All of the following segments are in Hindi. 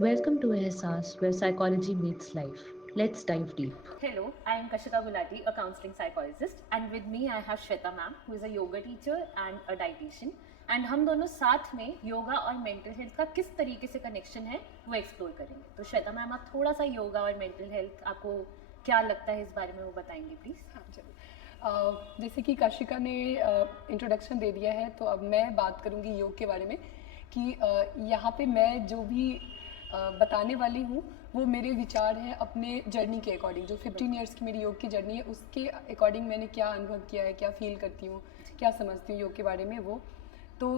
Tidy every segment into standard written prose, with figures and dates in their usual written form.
Welcome to Ehsas, where psychology meets life. Let's dive deep. Hello, I am Kashika Gulati, a counseling psychologist, and with me I have Shweta ma'am, who is a yoga teacher and a dietitian. And हम दोनों साथ में योगा और मेंटल हेल्थ का किस तरीके से कनेक्शन है वो एक्सप्लोर करेंगे. तो श्वेता मैम, आप थोड़ा सा योगा और मेंटल हेल्थ आपको क्या लगता है इस बारे में वो बताएंगे प्लीज़. हाँ चलिए, जैसे कि काशिका ने इंट्रोडक्शन दे दिया है, तो अब मैं बात करूँगी योग के बारे में कि यहाँ पे मैं जो भी बताने वाली हूँ वो मेरे विचार हैं अपने जर्नी के अकॉर्डिंग. जो 15 इयर्स की मेरी योग की जर्नी है उसके अकॉर्डिंग मैंने क्या अनुभव किया है, क्या फील करती हूँ, क्या समझती हूँ योग के बारे में. वो तो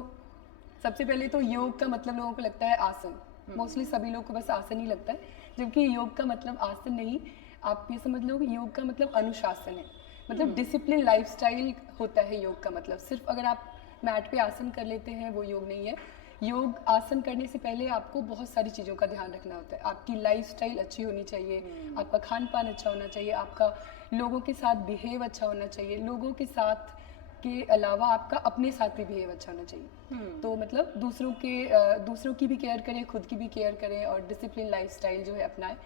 सबसे पहले तो योग का मतलब लोगों को लगता है आसन. मोस्टली सभी लोगों को बस आसन ही लगता है, जबकि योग का मतलब आसन नहीं. आप ये समझ लो कि योग का मतलब अनुशासन है, मतलब डिसिप्लिन लाइफस्टाइल होता है योग का मतलब. सिर्फ अगर आप मैट पे आसन कर लेते हैं वो योग नहीं है. योग आसन करने से पहले आपको बहुत सारी चीज़ों का ध्यान रखना होता है. आपकी लाइफस्टाइल अच्छी होनी चाहिए, आपका खान पान अच्छा होना चाहिए, आपका लोगों के साथ बिहेव अच्छा होना चाहिए, लोगों के साथ के अलावा आपका अपने साथ भी बिहेव अच्छा होना चाहिए. तो मतलब दूसरों की भी केयर करें, खुद की भी केयर करें और डिसिप्लिन लाइफस्टाइल जो है अपनाएं.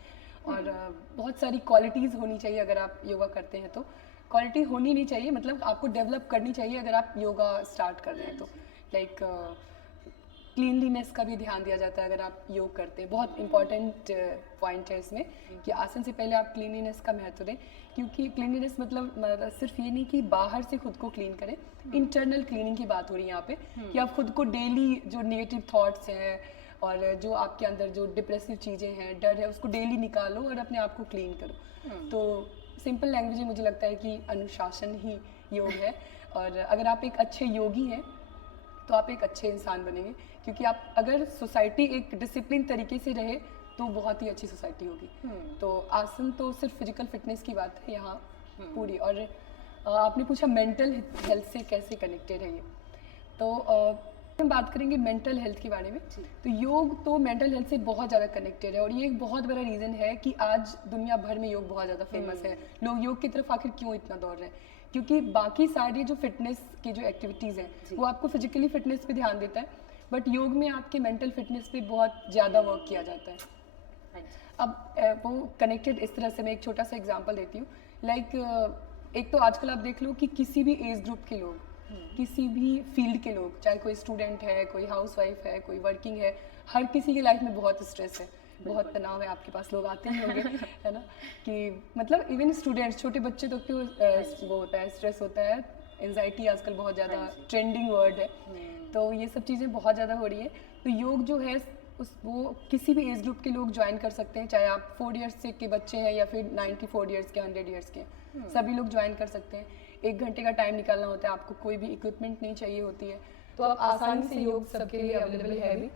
और बहुत सारी क्वालिटीज़ होनी चाहिए. अगर आप योगा करते हैं तो क्वालिटी होनी नहीं चाहिए, मतलब आपको डेवलप करनी चाहिए अगर आप योगा स्टार्ट कर रहे हैं तो. लाइक क्लीनलीनेस का भी ध्यान दिया जाता है अगर आप योग करते हैं. बहुत इंपॉर्टेंट पॉइंट है इसमें कि आसन से पहले आप क्लीनलीनेस का महत्व दें, क्योंकि क्लीनलीनेस मतलब सिर्फ ये नहीं कि बाहर से खुद को क्लीन करें. इंटरनल क्लीनिंग की बात हो रही है यहाँ पे कि आप खुद को डेली जो नेगेटिव थॉट्स हैं और जो आपके अंदर जो डिप्रेसिव चीज़ें हैं, डर है, उसको डेली निकालो और अपने आप को क्लीन करो. तो सिंपल लैंग्वेज में मुझे लगता है कि अनुशासन ही योग है. और अगर आप एक अच्छे योगी हैं तो आप एक अच्छे इंसान बनेंगे, क्योंकि आप अगर सोसाइटी एक डिसिप्लिन तरीके से रहे तो बहुत ही अच्छी सोसाइटी होगी. तो आसन तो सिर्फ फिजिकल फिटनेस की बात है यहाँ पूरी. और आपने पूछा मेंटल हेल्थ से कैसे कनेक्टेड है ये, तो हम बात करेंगे मेंटल हेल्थ के बारे में. तो योग तो मेंटल हेल्थ से बहुत ज़्यादा कनेक्टेड है और ये एक बहुत बड़ा रीज़न है कि आज दुनिया भर में योग बहुत ज़्यादा फेमस है. लोग योग की तरफ आखिर क्यों इतना दौड़ रहे हैं, क्योंकि बाकी सारी जो फिटनेस की जो एक्टिविटीज़ हैं वो आपको फिजिकली फिटनेस पे ध्यान देता है, बट योग में आपके मेंटल फिटनेस पे बहुत ज़्यादा वर्क किया जाता है. अब वो कनेक्टेड इस तरह से मैं एक छोटा सा एग्जांपल देती हूँ. लाइक एक तो आजकल आप देख लो कि किसी भी एज ग्रुप के लोग, किसी भी फील्ड के लोग, चाहे कोई स्टूडेंट है, कोई हाउसवाइफ है, कोई वर्किंग है, हर किसी की लाइफ में बहुत स्ट्रेस है, बहुत तनाव है. आपके पास लोग आते ही होंगे है ना, कि मतलब इवन स्टूडेंट्स, छोटे बच्चे तक तो वो होता है, स्ट्रेस होता है. एंजाइटी आजकल बहुत ज़्यादा ट्रेंडिंग वर्ड है. तो ये सब चीज़ें बहुत ज़्यादा हो रही है. तो योग जो है वो किसी भी एज ग्रुप के लोग ज्वाइन कर सकते हैं, चाहे आप 4 इयर्स से के बच्चे हैं या फिर 94 इयर्स के, 100 इयर्स के, सभी लोग ज्वाइन कर सकते हैं. 1 घंटे का टाइम निकालना होता है, आपको कोई भी इक्विपमेंट नहीं चाहिए होती है, तो आप आसानी से योग सबके लिए अवेलेबल है भी.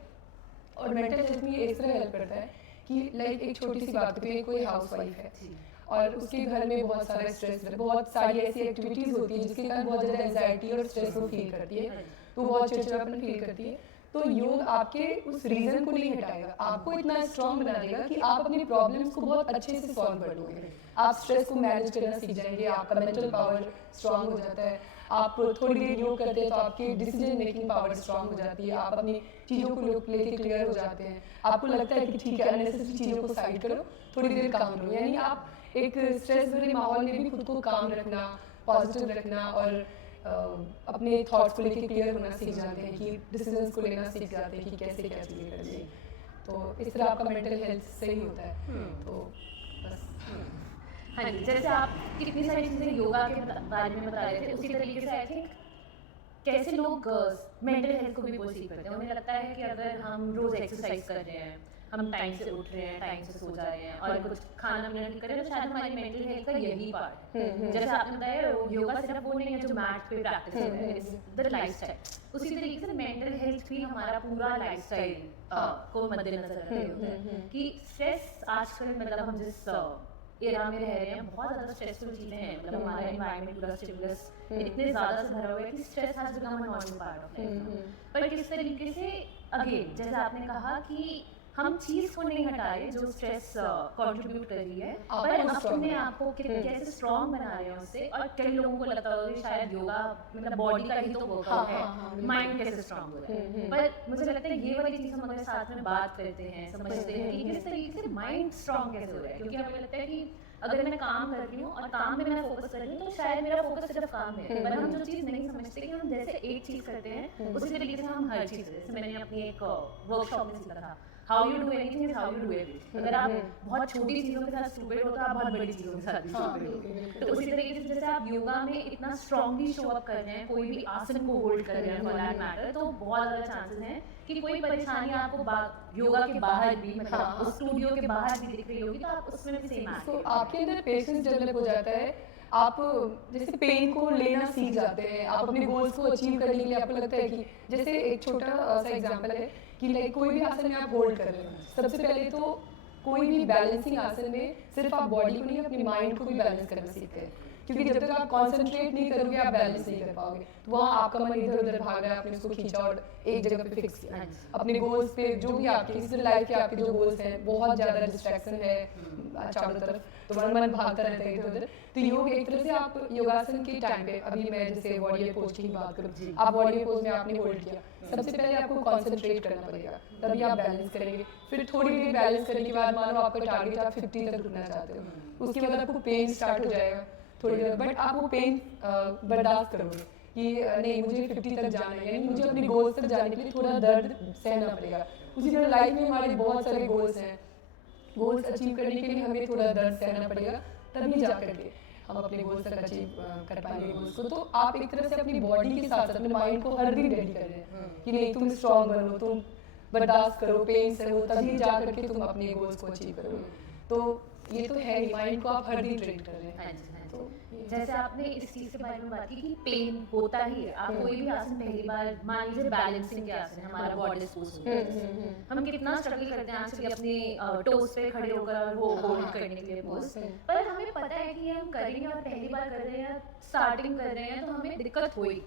और मेंटल हेल्थ में ये इस तरह हेल्प करता है कि लाइक एक छोटी सी बात पे कोई हाउस वाइफ है और उसके घर में बहुत सारा स्ट्रेस है, बहुत सारी ऐसी एक्टिविटीज़ होती है जिसके कारण बहुत ज़्यादा एंजाइटी और स्ट्रेस वो फील करती है, तो बहुत चिड़चिड़ापन फील करती है. तो योग आपके उस रीज़न को नहीं हटाएगा, आपको इतना स्ट्रॉन्ग बना देगा कि आप अपनी प्रॉब्लम्स को बहुत अच्छे से सॉल्व कर लोगे. आप स्ट्रेस को मैनेज करना सीख जाएंगे, आपका मेंटल पावर स्ट्रॉन्ग हो जाता है. आप थोड़ी देर योग करते हैं तो आपकी डिसीजन मेकिंग पावर स्ट्रॉन्ग हो जाती है, आप अपनी चीज़ों को लेके क्लियर हो जाते हैं. आपको लगता है कि ठीक है, अननेसेसरी चीज़ों को साइड करो, थोड़ी देर काम करो. यानी आप एक स्ट्रेस भरे माहौल में भी खुद को काम रखना, पॉजिटिव रखना और अपने थॉट्स को लेके क्लियर होना सीख जाते हैं, कि डिसीजंस को लेना सीख जाते हैं कि कैसे क्या चीज़ें करनी है. तो इस तरह आपका मेंटल हेल्थ सही होता है. तो बस. हाँ जी, जैसे आप कितनी सारी चीज़ें योगा के बारे में बता रहे थे, उसी तरीके से आई थिंक कैसे लोग मेंटल हेल्थ को भी वो सीख करते हैं. उन्हें लगता है कि अगर हम रोज़ एक्सरसाइज कर रहे हैं, हम टाइम से उठ रहे हैं, टाइम से सो जा रहे हैं और कुछ खाना पीना ठीक कर रहे हैं, तो शायद हमारी मेंटल हेल्थ का यही पार्ट है. जैसे आपने बताया योगा सिर्फ वो नहीं है जो मैट पे प्रैक्टिस हो रहा है, द लाइफस्टाइल. उसी तरीके से मेंटल हेल्थ भी हमारा पूरा लाइफस्टाइल को मद्देनजर रखते हुए कि स्ट्रेस आजकल मतलब हम जिस एरा में रह रहे हैं, बहुत ज़्यादा स्ट्रेसफुल चीज़ें हैं. मतलब हमारा एनवायरनमेंट पूरा स्टिमुलस इतने ज़्यादा से भरा हुआ है कि stress has become a normal part of life. पर किस तरीके से अगेन जैसे आपने कहा कि हम चीज को नहीं हटा रहे जो स्ट्रेस कंट्रीब्यूट कर रही है, आपको पर strong अपने बना आप को कैसे स्ट्रांग बना रहे हैं उससे। और कई लोगों को लगता होगा कि शायद योगा मतलब बॉडी का ही तो वर्कआउट है, माइंड कैसे स्ट्रांग हो रहा है। पर मुझे लगता है ये वाली चीज हम अगर साथ में बात करते हैं, समझते हैं कि किस तरीके से माइंड स्ट्रांग कैसे हो रहा है, क्योंकि हमें लगता है कि अगर मैं काम कर रही हूँ और काम में मैं फोकस कर रही हूँ तो शायद मेरा फोकस सिर्फ काम में है, पर हम जो चीज़ नहीं समझते कि हम जैसे एक चीज़ करते हैं उसी तरीके से हम हर चीज़, जैसे मैंने अपनी एक वर्कशॉप में सीखा था, how you do anything is how you do everything. अगर आप बहुत छोटी चीज़ों के साथ स्टूपिड हो तो आप बहुत बड़ी चीज़ों के साथ भी स्टूपिड हो। तो उसी तरीके से जैसे आप योगा में इतना स्ट्रांगली शो अप कर रहे हैं, कोई भी आसन को होल्ड कर रहे हैं फॉर दैट मैटर, तो बहुत ज़्यादा चांसेस हैं कि कोई परेशानी आपको योगा के बाहर भी, मतलब उस स्टूडियो के बाहर भी दिख रही होगी, तो आप उसमें भी सेम तो आपके अंदर पेशेंस डेवलप हो जाता है, आप जैसे पेन को लेना सीख जाते हैं, आप अपने गोल्स को अचीव करने के लिए आपको लगता है कि जैसे एक छोटा सा एग्जांपल है कि लाइक कोई भी आसन में आप होल्ड कर रहे हो, सबसे पहले तो कोई भी बैलेंसिंग आसन में सिर्फ आप बॉडी को नहीं अपने माइंड को भी बैलेंस करना सीखते हैं, क्योंकि जब तक आप कंसंट्रेट नहीं करोगे आप बैलेंस नहीं कर पाओगे। तो वहाँ आपका मन इधर उधर भाग रहा है, आपने उसको खींचा और एक जगह पे फिक्स किया। अपने गोल्स पे जो भी आपके किसी लाइफ के आपके जो गोल्स हैं, बहुत ज़्यादा डिस्ट्रैक्शन है चारों तरफ, तो मन भागता रहता है इधर उधर। तो योग एक तरह से आप योगासन के टाइम पे, अभी मैं जैसे बॉडी पोज की बात करूँ, आप बॉडी पोज में आपने होल्ड किया, सबसे पहले आपको कॉन्सेंट्रेट करना पड़ेगा, तभी आप बैलेंस करेंगे। फिर थोड़ी देर बैलेंस करने के बाद मान लो आपका टारगेट आप 50 तक रुकना चाहते हो, उसके बाद आपको पेन स्टार्ट हो जाएगा थोड़ी देर, बट आप वो पेन बर्दाश्त करोगे कि नहीं मुझे 50 तक जाना है, यानी मुझे अपने गोल्स तक जाने के लिए थोड़ा दर्द सहना पड़ेगा। उसी तरह लाइफ में हमारे बहुत सारे गोल्स हैं, गोल्स अचीव करने के लिए हमें थोड़ा दर्द सहना पड़ेगा, तभी जा करके हम अपने गोल्स तक अचीव कर पाएंगे गोल्स को। तो आप एक तरह से अपनी बॉडी के साथ अपने माइंड को हर दिन रेडी कर रहे हैं कि नहीं तुम स्ट्रांग बनो, तुम बर्दाश्त करो, पेन सहो, तभी जा करके तुम अपने गोल्स को अचीव करोगे। तो ये तो है ही, माइंड को आप हर दिन ट्रेन कर रहे हैं। तो जैसे आपने इस चीज के बारे में बात की कि पेन होता ही है, आप कोई भी आसन पहली बार, मान लीजिए बैलेंसिंग के आसन है, हमारा बॉडी पोज होता है, हम कितना स्ट्रगल करते हैं एक्चुअली अपने टोस पे खड़े होकर वो होल्ड करने के लिए पोज, पर हमें पता है कि हम करेंगे और पहली बार कर रहे हैं, स्टार्टिंग कर रहे हैं, तो हमें दिक्कत हुई।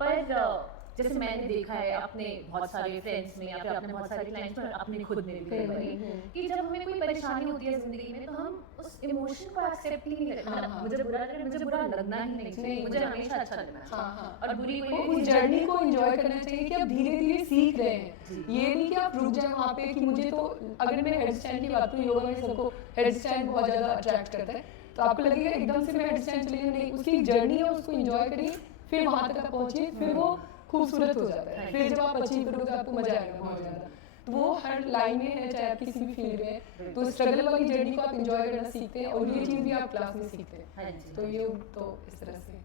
पर जैसे मैंने देखा है अपने बहुत सारे फ्रेंड्स में या फिर अपने बहुत सारे क्लाइंट्स में, अपने खुद में भी कई बारी, कि जब हमें कोई परेशानी होती है जिंदगी में तो हम उस इमोशन को एक्सेप्ट ही नहीं करते। मतलब मुझे बुरा लगे, मुझे बुरा लगना ही नहीं चाहिए, मुझे हमेशा अच्छा लगना चाहिए, और बुरी कोई उस जर्नी को एंजॉय करना चाहिए कि आप धीरे धीरे सीख रहे हैं, ये नहीं कि आप रुक जाए वहाँ पे कि मुझे तो, अगर मैं हेड स्टैंड की बात करूँ, योगा में सबको हेड स्टैंड बहुत ज़्यादा अट्रैक्ट करता है, तो आपको लगेगा एकदम से मैं हेड स्टैंड चली नहीं, उसकी जर्नी है, उसको एंजॉय करिए, फिर वहाँ तक आप पहुँचिए, फिर वो खूबसूरत हो जाता है, फिर जब आप अचीव करोगे तो आपको मजा आएगा बहुत ज़्यादा। तो वो हर लाइन में है, चाहे आप किसी भी फील्ड में है, तो स्ट्रगल वाली जर्नी को आप एंजॉय करना सीखते हैं, और ये चीज़ भी आप क्लास में सीखते हैं। तो ये तो इस तरह से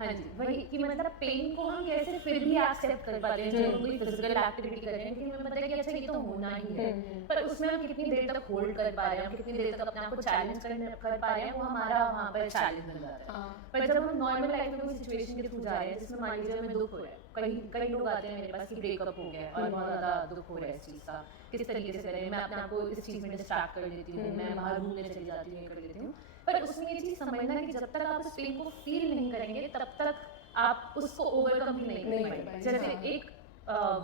हाँ जी, वही कि मतलब पेन को हम कैसे फिर भी एक्सेप्ट कर पाते हैं, जब हम कोई फिजिकल एक्टिविटी कर रहे हैं, कि हमें पता है कि अच्छा ये तो होना ही है, पर उसमें हम कितनी देर तक होल्ड कर पा रहे हैं, कितनी देर तक अपने आप को चैलेंज कर पा रहे हैं, वो हमारा वहाँ पर चैलेंज बन जाता है। पर जब हम नॉर्मल लाइफ में कोई सिचुएशन के थ्रू जा रहे हैं जिसमें मान लीजिए हमें दुख हो रहा है, कई लोग आते हैं मेरे पास कि ब्रेकअप हो गया और बहुत ज़्यादा दुख हो रहा है इस चीज़ का, किस तरीके से करें, मैं अपने आप को इस चीज़ में डिस्ट्रैक्ट कर लेती हूँ, मैं बाहर घूमने चली जाती हूँ, कर लेती हूँ, पर उसमें ये चीज़ समझना कि जब तक आप उस पेन को फील नहीं करेंगे तब तक आप उसको ओवरकम भी नहीं कर पाएंगे। जैसे एक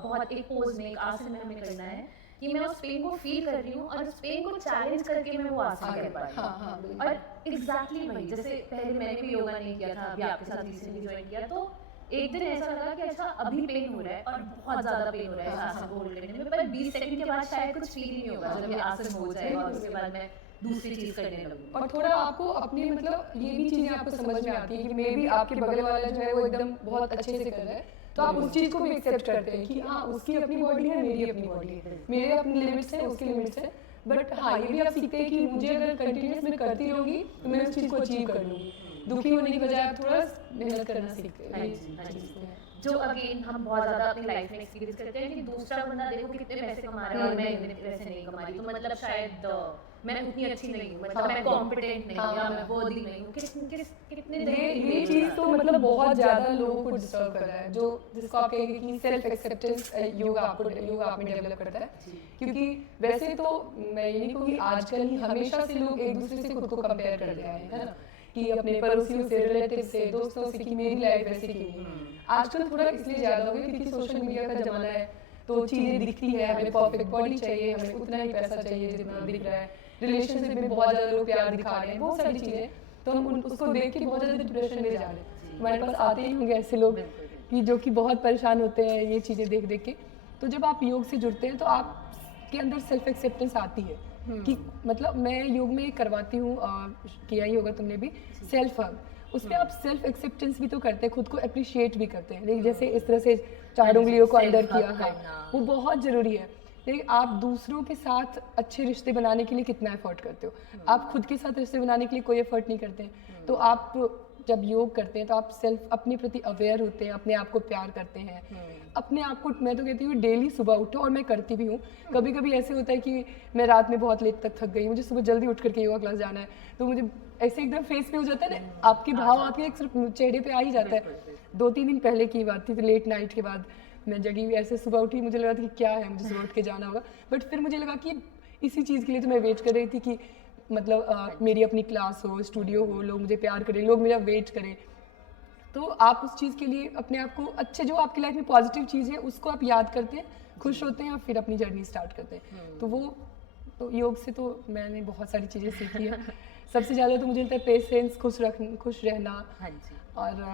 बहुत एक पोज में, एक आसन में हमें करना है कि मैं उस पेन को फील कर रही हूँ और उस पेन को चैलेंज करके मैं वो आसन कर पा रही हूँ। और एग्जैक्टली वही, जैसे पहले मैंने भी योगा नहीं किया था, अभी आपके साथ रिसेंटली ज्वाइन किया, तो एक दिन ऐसा लगा कि अच्छा अभी पेन हो रहा है और बहुत ज्यादा पेन हो रहा है इस आसन को होल्ड करने में, पर 20 सेकंड के बाद शायद कुछ फील ही नहीं होगा, जब ये आसन हो जाएगा और उसके बाद मैं दूसरी चीज करने लगूंगी। और थोड़ा आपको अपने मतलब ये भी चीज़ें आपको समझ में आती है कि मे बी आपके बगल वाला जो है वो एकदम बहुत अच्छे से कर रहा है, तो आप उस चीज़ को भी एक्सेप्ट करते हैं कि हाँ उसकी अपनी बॉडी है, मेरी अपनी बॉडी है, मेरे अपनी लिमिट्स हैं, उसकी लिमिट्स हैं, बट हाँ ये भी आप सीखते हैं कि मुझे अगर कंटिन्यूस मैं करती रहूँगी तो मैं उस चीज़ को अचीव कर लूँगी, दुखी होने की बजाय आप थोड़ा मेहनत करना सीखते हैं। जो अगेन हम बहुत ज्यादा अपनी लाइफ में एक्सपीरियंस करते हैं कि दूसरा बंदा देखो कितने पैसे कमा रहा है और मैं इतने पैसे नहीं कमा रही, तो मतलब शायद मैं उतनी अच्छी नहीं हूँ, मतलब मैं कॉम्पिटेंट नहीं हूँ या मैं वर्दी नहीं हूँ, कितने ये चीज़ तो मतलब बहुत ज़्यादा लोगों को डिस्टर्ब कर रहा है, जो जिसको आप कहेंगे कि सेल्फ एक्सेप्टेंस योगा आप में डेवलप करता है, क्योंकि वैसे तो मैं ये नहीं कहूँगी आजकल ही, हमेशा से लोग एक दूसरे से खुद को कंपेयर कर रहे हैं, है ना, कि अपने पड़ोसियों से, रिलेटिव से, दोस्तों से कि मेरी लाइफ वैसे क्यों नहीं। आजकल थोड़ा इसलिए ज़्यादा हो गया क्योंकि सोशल मीडिया का ज़माना है, तो चीज़ें दिखती है, हमें परफेक्ट बॉडी चाहिए, हमें उतना ही पैसा चाहिए जितना दिख रहा है, रिलेशनशिप में बहुत ज़्यादा लोग प्यार दिखा रहे हैं, बहुत सारी चीज़ें, तो हम उसको देख के बहुत ज़्यादा डिप्रेशन में जा रहे हैं। हमारे पास आते ही होंगे ऐसे लोग कि जो कि बहुत परेशान होते हैं ये चीज़ें देख देख के। तो जब आप योग से जुड़ते हैं तो आपके अंदर सेल्फ एक्सेप्टेंस आती है कि मतलब मैं योग में करवाती हूँ, किया ही होगा तुमने भी, सेल्फ हग। उसमें आप सेल्फ एक्सेप्टेंस भी तो करते हैं, खुद को अप्रिशिएट भी करते हैं। लेकिन जैसे इस तरह से 4 उंगलियों को अंदर किया है, वो बहुत ज़रूरी है। लेकिन आप दूसरों के साथ अच्छे रिश्ते बनाने के लिए कितना एफर्ट करते हो? आप खुद के साथ रिश्ते बनाने के लिए कोई एफर्ट नहीं करते हैं। तो आप जब योग करते हैं तो आप सेल्फ अपने प्रति अवेयर होते हैं, अपने आप को प्यार करते हैं, अपने आप को, मैं तो कहती हूँ डेली सुबह उठो, और मैं करती भी हूँ। कभी कभी ऐसे होता है कि मैं रात में बहुत लेट तक थक गई, मुझे सुबह जल्दी उठ करके योगा क्लास जाना है, तो मुझे ऐसे एकदम फेस पे हो जाता है ना, आपके भाव आपके एक सिर्फ चेहरे पे आ ही जाता है। 2-3 दिन पहले की बात थी, तो लेट नाइट के बाद मैं जगी हुई ऐसे सुबह उठी, मुझे लगा था कि क्या है, मुझे सुबह उठ के जाना होगा। बट फिर मुझे लगा कि इसी चीज़ के लिए तो मैं वेट कर रही थी कि मतलब मेरी अपनी क्लास हो, स्टूडियो हो, लोग मुझे प्यार करें, लोग मेरा वेट करें। तो आप उस चीज़ के लिए अपने आप को अच्छे, जो आपकी लाइफ में पॉजिटिव चीज़ है उसको आप याद करते हैं, खुश होते हैं और फिर अपनी जर्नी स्टार्ट करते हैं। तो वो तो योग से तो मैंने बहुत सारी चीज़ें सीखी है। सबसे ज़्यादा तो मुझे लगता है पेशेंस, खुश रहना, और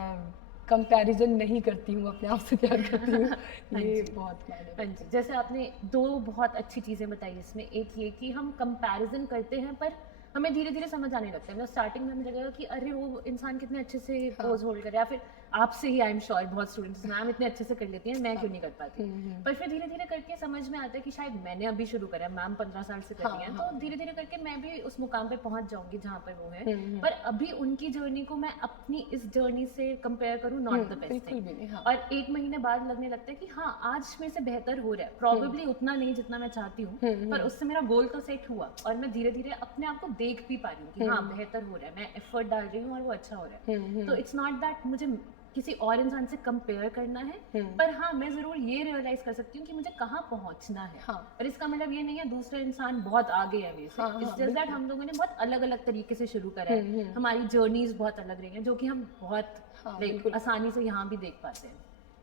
कंपैरिजन नहीं करती हूँ, अपने आप से प्यार करती हूँ। ये बहुत हाँ जी, जैसे आपने 2 बहुत अच्छी चीज़ें बताई इसमें। एक ये कि हम कंपैरिजन करते हैं पर हमें धीरे धीरे समझ आने लगता है। मतलब स्टार्टिंग में हमें लगेगा कि अरे वो इंसान कितने अच्छे से पोज होल्ड करे, या फिर आपसे ही आई एम श्योर बहुत स्टूडेंट्स मैम इतने अच्छे से कर लेती हैं, मैं क्यों नहीं कर पाती। पर फिर धीरे धीरे करके समझ में आता है कि शायद मैंने अभी शुरू करा, मैम 15 साल से कर रही हैं, तो धीरे धीरे करके मैं भी उस मुकाम पे पहुंच जाऊंगी जहाँ पर वो है। पर अभी उनकी जर्नी को मैं अपनी इस जर्नी से कंपेयर करूँ, नॉट द बेस्ट थिंग। और 1 महीने बाद लगने लगता है कि हाँ आज मेरे से बेहतर हो रहा है, प्रॉबेबली उतना नहीं जितना मैं चाहती हूँ, पर उससे मेरा गोल तो सेट हुआ, और मैं धीरे धीरे अपने आप को देख भी पा रही हूँ कि हाँ बेहतर हो रहा है, मैं एफर्ट डाल रही हूँ और वो अच्छा हो रहा है। तो इट्स नॉट दैट मुझे किसी और इंसान से कंपेयर करना है, पर हाँ मैं जरूर ये रियलाइज कर सकती हूँ कि मुझे कहाँ पहुँचना है। और इसका मतलब ये नहीं है दूसरा इंसान बहुत आगे है मेरे से, इट्स जस्ट दैट हम लोगों ने बहुत अलग अलग तरीके से शुरू करा है, हमारी जर्नीज बहुत अलग रही हैं, जो कि हम बहुत आसानी से यहाँ भी देख पाते हैं।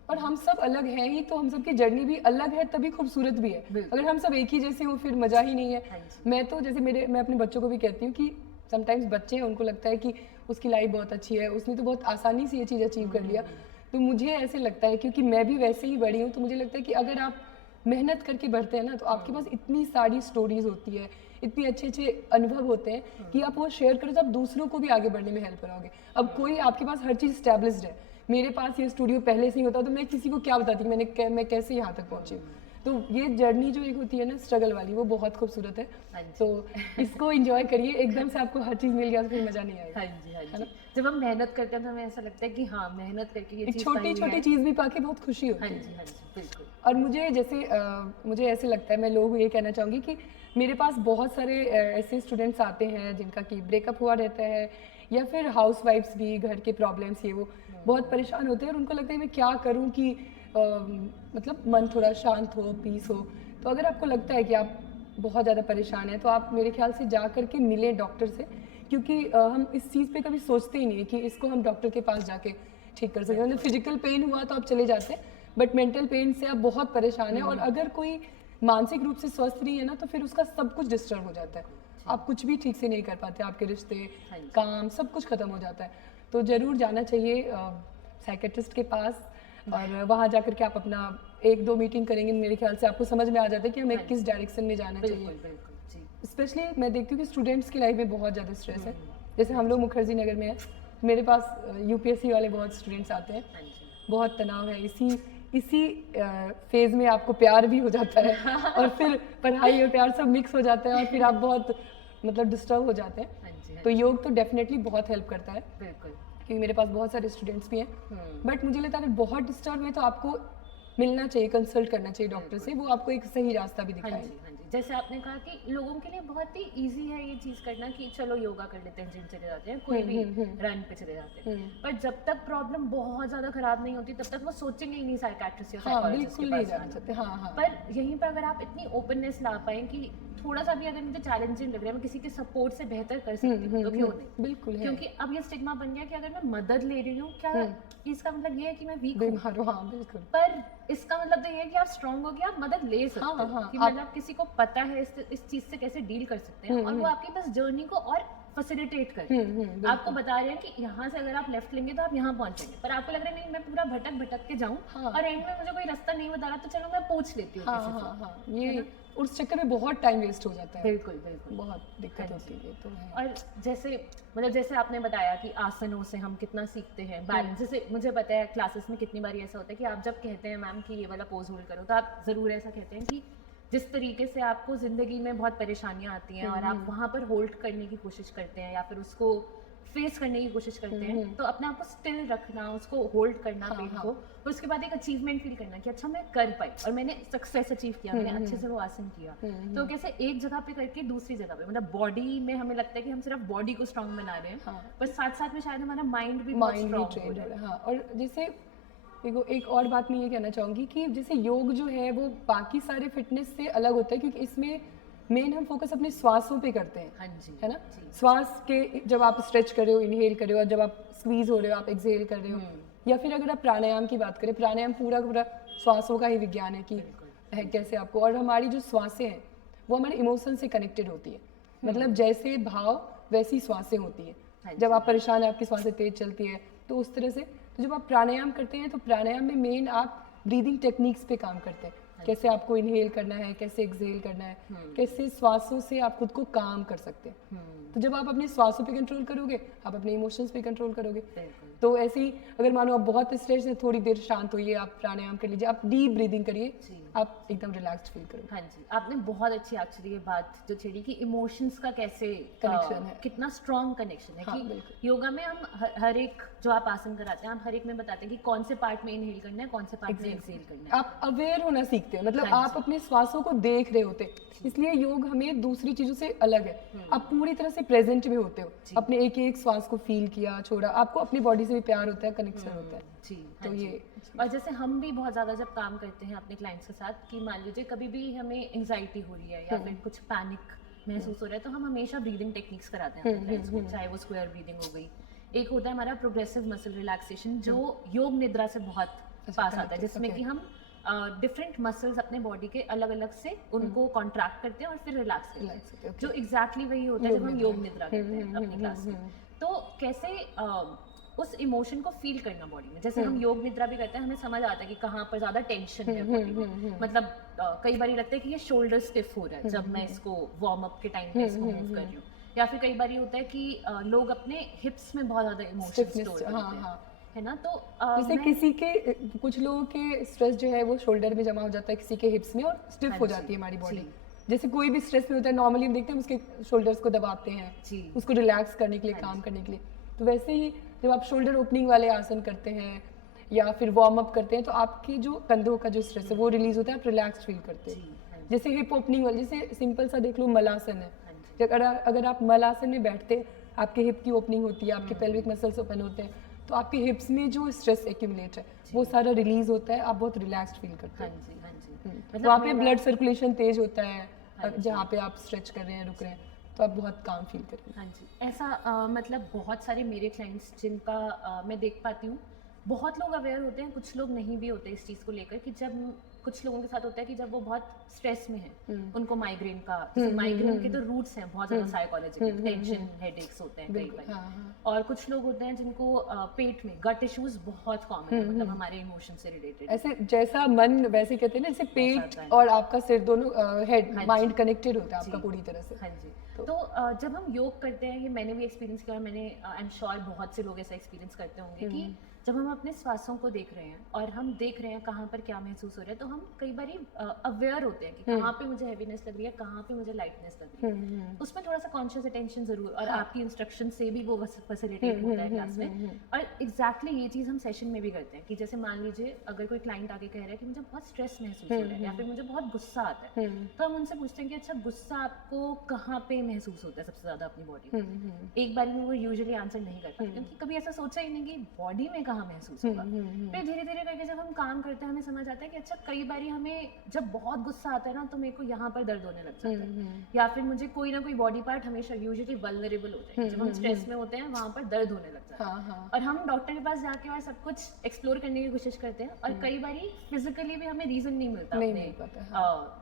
और हम सब अलग हैं ही, तो हम सब की जर्नी भी अलग है, तभी खूबसूरत भी है। अगर हम सब एक ही जैसे हो फिर मजा ही नहीं है। मैं तो जैसे मैं अपने बच्चों को भी कहती हूँ कि समटाइम्स बच्चे हैं, उनको लगता है कि उसकी लाइफ बहुत अच्छी है, उसने तो बहुत आसानी से ये चीज़ अचीव कर लिया। तो मुझे ऐसे लगता है, क्योंकि मैं भी वैसे ही बड़ी हूँ, तो मुझे लगता है कि अगर आप मेहनत करके बढ़ते हैं ना, तो आपके पास इतनी सारी स्टोरीज होती है, इतने अच्छे अच्छे अनुभव होते हैं कि आप वो शेयर करो तो आप दूसरोगे को भी आगे बढ़ने में हेल्प करोगे। अब कोई आपके पास हर चीज़ स्टैब्लिश्ड है, मेरे पास ये स्टूडियो पहले से ही होता तो मैं किसी को क्या बताती कि मैं कैसे यहाँ तक पहुँची हूँ। तो ये जर्नी जो एक होती है ना स्ट्रगल वाली, वो बहुत खूबसूरत है। तो इसको एंजॉय करिए, एकदम से आपको हर चीज़ मिल गया तो फिर मज़ा नहीं आएगा। हाँ जी। जब हम मेहनत करते हैं तो हमें ऐसा लगता है कि हाँ मेहनत करके ये चीज़ छोटी छोटी चीज़ भी पाके बहुत खुशी होती है। हाँ जी बिल्कुल। और मुझे जैसे मुझे ऐसे लगता है, मैं लोगों को ये कहना चाहूँगी कि मेरे पास बहुत सारे ऐसे स्टूडेंट्स आते हैं जिनका कि ब्रेकअप हुआ रहता है, या फिर हाउस वाइफ्स भी, घर के प्रॉब्लम्स ये वो बहुत परेशान होते हैं, और उनको लगता है मैं क्या करूँ कि मतलब मन थोड़ा शांत हो, पीस हो। तो अगर आपको लगता है कि आप बहुत ज़्यादा परेशान हैं, तो आप मेरे ख्याल से जा कर के मिलें डॉक्टर से, क्योंकि हम इस चीज़ पे कभी सोचते ही नहीं है कि इसको हम डॉक्टर के पास जाके ठीक कर सकते हैं। मतलब फिजिकल पेन हुआ तो आप चले जाते हैं, बट मेंटल पेन से आप बहुत परेशान हैं, और अगर कोई मानसिक रूप से स्वस्थ नहीं है ना, तो फिर उसका सब कुछ डिस्टर्ब हो जाता है, आप कुछ भी ठीक से नहीं कर पाते, आपके रिश्ते, काम, सब कुछ खत्म हो जाता है। तो ज़रूर जाना चाहिए साइकेट्रिस्ट के पास, और वहाँ जाकर के आप अपना 1-2 मीटिंग करेंगे, मेरे ख्याल से आपको समझ में आ जाता है कि हमें किस डायरेक्शन में जाना चाहिए। स्पेशली मैं देखती हूँ कि स्टूडेंट्स की लाइफ में बहुत ज़्यादा स्ट्रेस है। जैसे हम लोग मुखर्जी नगर में हैं, मेरे पास यूपीएससी वाले बहुत स्टूडेंट्स आते हैं, बहुत तनाव है, इसी फेज़ में आपको प्यार भी हो जाता है और फिर पढ़ाई और प्यार सब मिक्स हो जाता है, और फिर आप बहुत मतलब डिस्टर्ब हो जाते हैं। तो योग तो डेफिनेटली बहुत हेल्प करता है, क्योंकि मेरे पास बहुत सारे स्टूडेंट्स भी हैं। बट मुझे लगता है अगर बहुत डिस्टर्ब है तो आपको मिलना चाहिए, कंसल्ट करना चाहिए डॉक्टर से, वो आपको एक सही रास्ता भी दिखाए। जैसे आपने कहा कि लोगों के लिए बहुत ही इजी है ये चीज़ करना कि चलो योगा कर लेते हैं, जिम चले जाते हैं, कोई भी रन पे चले जाते हैं, पर जब तक प्रॉब्लम बहुत ज़्यादा खराब नहीं होती तब तक वो सोचेंगे ही नहीं साइकियाट्रिस्ट या हाँ साइकोलॉजिस्ट बिल्कुल के नहीं पास जाना जाना। चाहते, हाँ हाँ। पर यहीं पर अगर आप इतनी ओपननेस ला पाए कि थोड़ा सा भी अगर मुझे चैलेंजिंग लग रहा है, मैं किसी के सपोर्ट से बेहतर कर सकती हूँ, तो क्यों नहीं? बिल्कुल है। क्योंकि अब ये स्टिग्मा बन गया कि अगर मैं मदद ले रही हूँ, क्या इसका मतलब ये है कि मैं वीक हूँ? बीमार हो, हाँ बिल्कुल। पर इसका मतलब तो ये है कि आप स्ट्रांग हो, कि आप मदद ले सकते हाँ, हो, हाँ, कि मतलब किसी को पता है इस चीज से कैसे डील कर सकते हैं, और वो आपकी बस जर्नी को और फैसिलिटेट कर रहे हैं। आपको बता रहे हैं कि यहाँ से अगर आप लेफ्ट लेंगे तो आप यहाँ पहुंचेंगे, पर आपको लग रहा है नहीं मैं पूरा भटक भटक के जाऊँ, हाँ। और एंड में मुझे कोई रास्ता नहीं बता रहा तो चलो मैं पूछ लेती हूँ हाँ किसी से। हाँ हाँ, ये उस चक्कर में बहुत टाइम वेस्ट हो जाता है, बिल्कुल बिल्कुल। बहुत दिक्कत होती है, ये तो है। और जैसे मतलब जैसे आपने बताया कि आसनों से हम कितना सीखते हैं बैलेंस, जैसे मुझे पता है क्लासेस में कितनी बार ऐसा होता है कि आप जब कहते हैं मैम कि ये वाला पोज होल्ड करो, तो आप ज़रूर ऐसा कहते हैं कि जिस तरीके से आपको ज़िंदगी में बहुत परेशानियाँ आती हैं और आप वहाँ पर होल्ड करने की कोशिश करते हैं या फिर उसको फेस करने की कोशिश करते हैं, तो अपने आप को स्टिल रखना, उसको होल्ड करना पेन को, और उसके बाद एक अचीवमेंट फील करना कि अच्छा मैं कर पाई और मैंने सक्सेस अचीव किया, मैंने अच्छे से वो आसन किया। तो कैसे एक जगह पे करके दूसरी जगह पे, मतलब बॉडी में हमें लगता है कि हम सिर्फ बॉडी को स्ट्रांग बना रहे हैं, पर साथ साथ में शायद हमारा माइंड भी बहुत माइंड भी स्ट्रांग ट्रेन हो हो रहा है। रहा है, हाँ। और जैसे देखो एक और बात मैं ये कहना चाहूँगी कि जैसे योग जो है वो बाकी सारे फिटनेस से अलग होता है, क्योंकि इसमें मेन हम फोकस अपने श्वासों पे करते हैं, हाँ जी, है ना। श्वास के जब आप स्ट्रेच कर रहे हो, इनहेल कर रहे हो, और जब आप स्क्वीज हो रहे हो आप एक्सहेल कर रहे हो, या फिर अगर आप प्राणायाम की बात करें, प्राणायाम पूरा पूरा श्वासों का ही विज्ञान है कि है कैसे आपको, और हमारी जो श्वासें हैं वो हमारे इमोशन से कनेक्टेड होती है, मतलब जैसे भाव वैसी श्वासें होती हैं। जब आप परेशान हैं आपकी श्वासें तेज चलती है, तो उस तरह से तो जब आप प्राणायाम करते हैं तो प्राणायाम में मेन आप ब्रीदिंग टेक्निक्स पे काम करते हैं, कैसे आपको इनहेल करना है, कैसे एक्सहेल करना है, कैसे श्वासों से आप खुद को काम कर सकते हैं। तो जब आप अपने श्वासों पे कंट्रोल करोगे, आप अपने इमोशंस पे कंट्रोल करोगे। तो ऐसे ही अगर मानो आप बहुत स्ट्रेस है, थोड़ी देर शांत होइए, आप प्राणायाम कर लीजिए, आप डीप ब्रीदिंग करिए, आप एकदम रिलैक्स्ड फील करोगे। हाँ जी, आपने बहुत अच्छी एक्चुअली ये बात जो छेड़ी कि इमोशंस का कैसे Connection है। कितना स्ट्रॉन्ग कनेक्शन है, हाँ, कि बिल्कुल। योगा में हम हर एक जो आप आसन कराते हैं, हम हर एक में बताते हैं कि कौन से पार्ट में इनहेल करना है, कौन से पार्ट में एक्सहेल करना है। आप अवेयर होना सीखते हैं, मतलब हाँ आप अपने श्वासों को देख रहे होते हैं, इसलिए योग हमें दूसरी चीजों से अलग है। आप पूरी तरह से प्रेजेंट में होते हो, अपने एक एक श्वास को फील किया, छोड़ा, आपको अपनी बॉडी से भी प्यार होता है, कनेक्शन होता है। जी, तो हाँ जी। ये और जैसे हम भी बहुत ज़्यादा जब काम करते हैं अपने क्लाइंट्स के साथ, कि मान लीजिए कभी भी हमें एंग्जाइटी हो रही है या फिर कुछ पैनिक महसूस हो रहा है, तो हम हमेशा ब्रीदिंग टेक्निक्स कराते हैं अपने क्लाइंट्स को, चाहे वो स्क्वायर ब्रीदिंग हो गई, एक होता है हमारा प्रोग्रेसिव मसल रिलैक्सेशन जो योग निद्रा से बहुत पास आता है, जिसमें कि हम डिफरेंट मसल्स अपने बॉडी के अलग अलग से उनको कॉन्ट्रैक्ट करते हैं और फिर रिलैक्स करते हैं, जो एग्जैक्टली वही होता है जब हम योग निद्रा करते हैं अपनी क्लास में। तो कैसे उस इमोशन को फील करना बॉडी में, जैसे हम योग निद्रा भी करते हैं, हमें समझ आता है कि कहाँ पर ज्यादा टेंशन है बॉडी में, मतलब कई बार लगता है कि ये शोल्डर स्टिफ हो रहा है जब मैं इसको वार्म अप के टाइम पे इसको मूव कर रही हूँ, या फिर कई बार ये होता है कि लोग अपने हिप्स में बहुत ज्यादा इमोशन स्टोर करते हैं, है ना। तो जैसे किसी के कुछ लोगों के स्ट्रेस जो है वो शोल्डर में जमा हो जाता है, किसी के हिप्स में, और स्टिफ हो जाती है हमारी बॉडी। जैसे कोई भी स्ट्रेस में होता है, नॉर्मली हम देखते हैं उसके शोल्डर्स को दबाते हैं उसको रिलैक्स करने के लिए, काम करने के लिए। तो वैसे ही जब आप शोल्डर ओपनिंग वाले आसन करते हैं या फिर वार्म अप करते हैं, तो आपकी जो कंधों का जो स्ट्रेस है वो रिलीज होता है, आप रिलैक्स फील करते हैं। जैसे हिप ओपनिंग वाले, जैसे सिंपल सा देख लो मलासन है, अगर आप मलासन में बैठते हैं, आपके हिप की ओपनिंग होती है, आपके पेल्विक मसल्स ओपन होते हैं, तो आपके हिप्स में जो स्ट्रेस एक्यूमुलेट है वो सारा रिलीज होता है, आप बहुत रिलैक्स्ड फील करते हैं। मतलब वहाँ पे ब्लड सर्कुलेशन तेज होता है, जहाँ पे आप स्ट्रेच कर रहे हैं, रुक रहे हैं, तो आप बहुत काम फील कर रहे हैं। हाँ जी, ऐसा मतलब बहुत सारे मेरे क्लाइंट्स जिनका मैं देख पाती हूँ, बहुत लोग अवेयर होते हैं, कुछ लोग नहीं भी होते इस चीज़ को लेकर, कि जब कुछ लोगों के साथ होता है कि जब वो बहुत स्ट्रेस में हैं, उनको माइग्रेन का, माइग्रेन के तो रूट्स हैं बहुत ज़्यादा साइकोलॉजिकल, टेंशन, हेडेक्स होते हैं कई बार, और कुछ लोग होते हैं जिनको पेट में गट इश्यूज बहुत कॉमन है, मतलब हमारे इमोशन से रिलेटेड। ऐसे जैसा मन वैसे कहते हैं ना, जैसे पेट और आपका सिर दोनों हेड माइंड कनेक्टेड होता है आपका पूरी तरह से। हाँ जी। तो जब हम योग करते हैं, ये मैंने भी एक्सपीरियंस किया और मैंने आई एम श्योर बहुत से लोग ऐसा एक्सपीरियंस करते होंगे कि जब हम अपने श्वासों को देख रहे हैं और हम देख रहे हैं कहाँ पर क्या महसूस हो रहा है, तो हम कई बार अवेयर होते हैं कि कहाँ पे मुझे हैवीनेस लग रही है, कहाँ पे मुझे लाइटनेस लग रही है। उसमें थोड़ा सा कॉन्शियस अटेंशन जरूर, और आपकी इंस्ट्रक्शन से भी वो फैसिलिटेट होता है क्लास में। और एग्जैक्टली ये चीज़ हम सेशन में भी करते हैं कि जैसे मान लीजिए अगर कोई क्लाइंट आके कह रहा है कि मुझे बहुत स्ट्रेस महसूस हो रहा है या फिर मुझे बहुत गुस्सा आता है, तो हम उनसे पूछते हैं कि अच्छा गुस्सा आपको कहाँ पे महसूस होता है सबसे ज़्यादा अपनी बॉडी में। एक बार में वो यूजुअली आंसर नहीं कर पाते क्योंकि कभी ऐसा सोचा ही नहीं कि बॉडी में कहाँ महसूस होगा। फिर धीरे धीरे करके जब हम काम करते हैं हमें समझ आता है कि अच्छा कई बार हमें जब बहुत गुस्सा आता है ना तो मेरे को यहाँ पर दर्द होने लग जाता है, या फिर मुझे कोई ना कोई बॉडी पार्ट हमेशा यूजुअली वल्नरेबल होते हैं, जब हम स्ट्रेस में होते हैं वहाँ पर दर्द होने लग जाता है। और हम डॉक्टर के पास जाके और सब कुछ एक्सप्लोर करने की कोशिश करते हैं और कई बार फिजिकली भी हमें रीजन नहीं मिलता अपने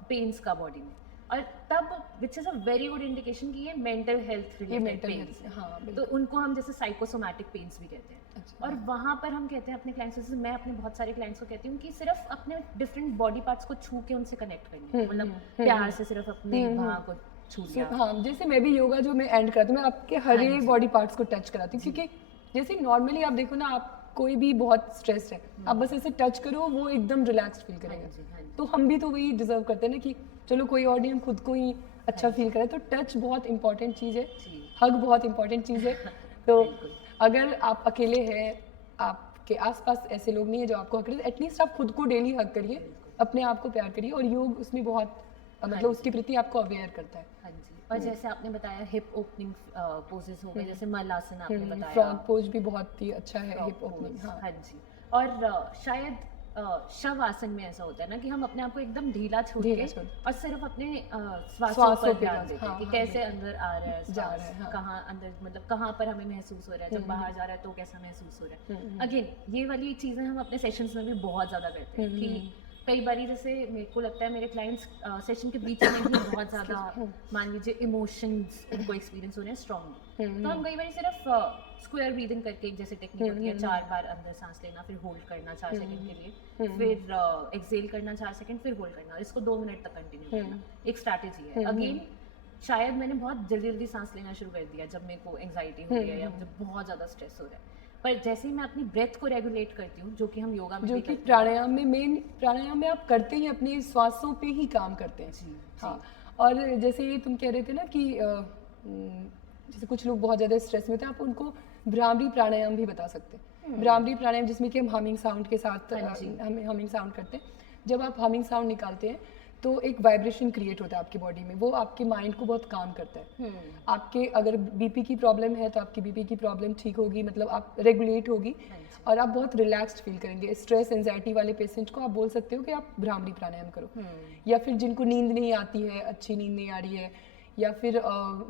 पेन्स का बॉडी में, और तब which is a very good indication कि ये मेंटल हेल्थ रिलेटेड पेन्स, तो उनको हम जैसे साइकोसोमैटिक पेन्स भी कहते हैं। और वहाँ पर हम कहते हैं अपने क्लाइंट्स से, मैं अपने बहुत सारे क्लाइंट्स को कहती हूँ कि सिर्फ अपने डिफरेंट बॉडी पार्ट्स को छू के उनसे कनेक्ट करनी है, मतलब प्यार से सिर्फ अपने वहाँ को छू लिया। हाँ, जैसे मैं भी योगा जो मैं एंड कराती हूँ, मैं आपके हर एक बॉडी पार्ट्स को टच कराती हूँ, क्योंकि जैसे नॉर्मली आप देखो ना, आप कोई भी बहुत स्ट्रेस्ड है, आप बस ऐसे टच करो वो एकदम रिलैक्स्ड फील करेगा। तो हम भी तो वही डिजर्व करते हैं ना कि चलो कोई और नहीं, हम खुद को ही अच्छा फील करें। तो टच बहुत इंपॉर्टेंट चीज़ है, हग बहुत इंपॉर्टेंट चीज़ है। तो अगर आप अकेले हैं, आपके आसपास ऐसे लोग नहीं है जो आपको हक करें, एटलीस्ट आप खुद को डेली हग करिए, अपने आप को प्यार करिए, और योग उसमें बहुत मतलब उसके प्रति आपको अवेयर करता है। हाँ जी। और जैसे आपने बताया हिप ओपनिंग पोजेस हो गए, जैसे मलासन आपने बताया, फ्रॉग पोज भी बहुत ही अच्छा है हिप ओपनिंग। हाँ जी। और शायद शव आसन में ऐसा होता है ना कि हम अपने आप को एकदम ढीला छोड़ के और सिर्फ अपने श्वासों पर ध्यान देते हैं कि कैसे अंदर आ रहा है, जा रहा है, कहाँ अंदर मतलब कहाँ पर हमें महसूस हो रहा है, जब बाहर जा रहा है तो कैसा महसूस हो रहा है। अगेन ये वाली चीज़ें हम अपने सेशंस में भी बहुत ज़्यादा करते हैं कि कई बार जैसे मेरे को लगता है मेरे क्लाइंट्स सेशन के बीच में ही बहुत ज़्यादा मान लीजिए इमोशंस इनको एक्सपीरियंस हो रहे हैं स्ट्रॉन्गली, तो हम कई बार सिर्फ स्क्वायर ब्रीदिंग करके एक जैसे टेक्निक होती है, 4 बार अंदर सांस लेना, फिर होल्ड करना 4 सेकंड के लिए, फिर एक्सेल करना 4 सेकंड, फिर होल्ड करना, और इसको 2 मिनट तक कंटिन्यू करना, एक स्ट्रैटेजी है। अगेन शायद मैंने बहुत जल्दी जल्दी सांस लेना शुरू कर दिया जब मेरे को एंग्जाइटी हो रही है या मुझे बहुत ज़्यादा स्ट्रेस हो रहा है, पर जैसे ही मैं अपनी ब्रेथ को रेगुलेट करती हूँ, जो कि हम योगा में, जो कि प्राणायाम में मेन, प्राणायाम में आप करते ही अपने श्वासों पे ही काम करते हैं। जी, हाँ, और जैसे ये तुम कह रहे थे ना कि जैसे कुछ लोग बहुत ज़्यादा स्ट्रेस में होते हैं, आप उनको भ्रामरी प्राणायाम भी बता सकते हैं। भ्रामरी प्राणायाम जिसमें कि हम हमिंग साउंड के साथ हमिंग साउंड करते हैं। जब आप हमिंग साउंड निकालते हैं तो एक वाइब्रेशन क्रिएट होता है आपकी बॉडी में, वो आपके माइंड को बहुत काम करता है। आपके अगर बीपी की प्रॉब्लम है तो आपकी बीपी की प्रॉब्लम ठीक होगी, मतलब आप रेगुलेट होगी और आप बहुत रिलैक्स्ड फील करेंगे। स्ट्रेस एंजाइटी वाले पेशेंट को आप बोल सकते हो कि आप भ्रामरी प्राणायाम करो, या फिर जिनको नींद नहीं आती है, अच्छी नींद नहीं आ रही है, या फिर